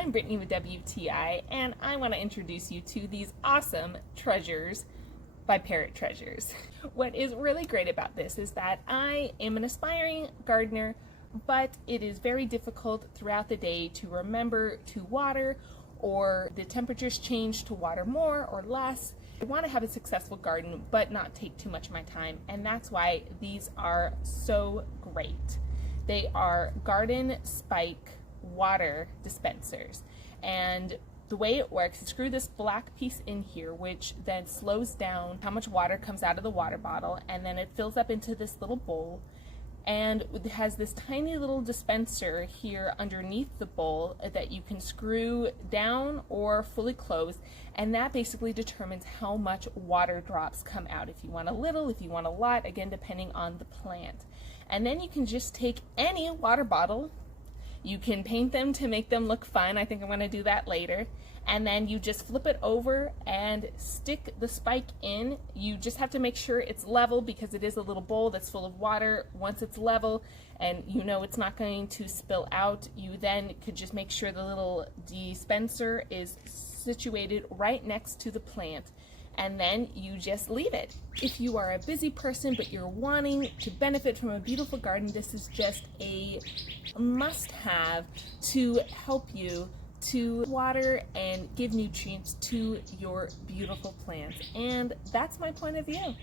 I'm Brittany with WTI, and I want to introduce you to these awesome treasures by Parrot Treasures. What is really great about this is that I am an aspiring gardener, but it is very difficult throughout the day to remember to water, or the temperatures change to water more or less. I want to have a successful garden but not take too much of my time, and that's why these are so great. They are garden spike water dispensers, and the way it works, you screw this black piece in here, which then slows down how much water comes out of the water bottle, and then it fills up into this little bowl, and it has this tiny little dispenser here underneath the bowl that you can screw down or fully close, and that basically determines how much water drops come out. If you want a little, if you want a lot, again depending on the plant. And then you can just take any water bottle, you can paint them to make them look fun. I think I'm going to do that later. And then you just flip it over and stick the spike in. You just have to make sure it's level because it is a little bowl that's full of water. Once it's level and you know it's not going to spill out, you then could just make sure the little dispenser is situated right next to the plant, and then you just leave it. If you are a busy person but you're wanting to benefit from a beautiful garden, this is just a must-have to help you to water and give nutrients to your beautiful plants. And that's my point of view.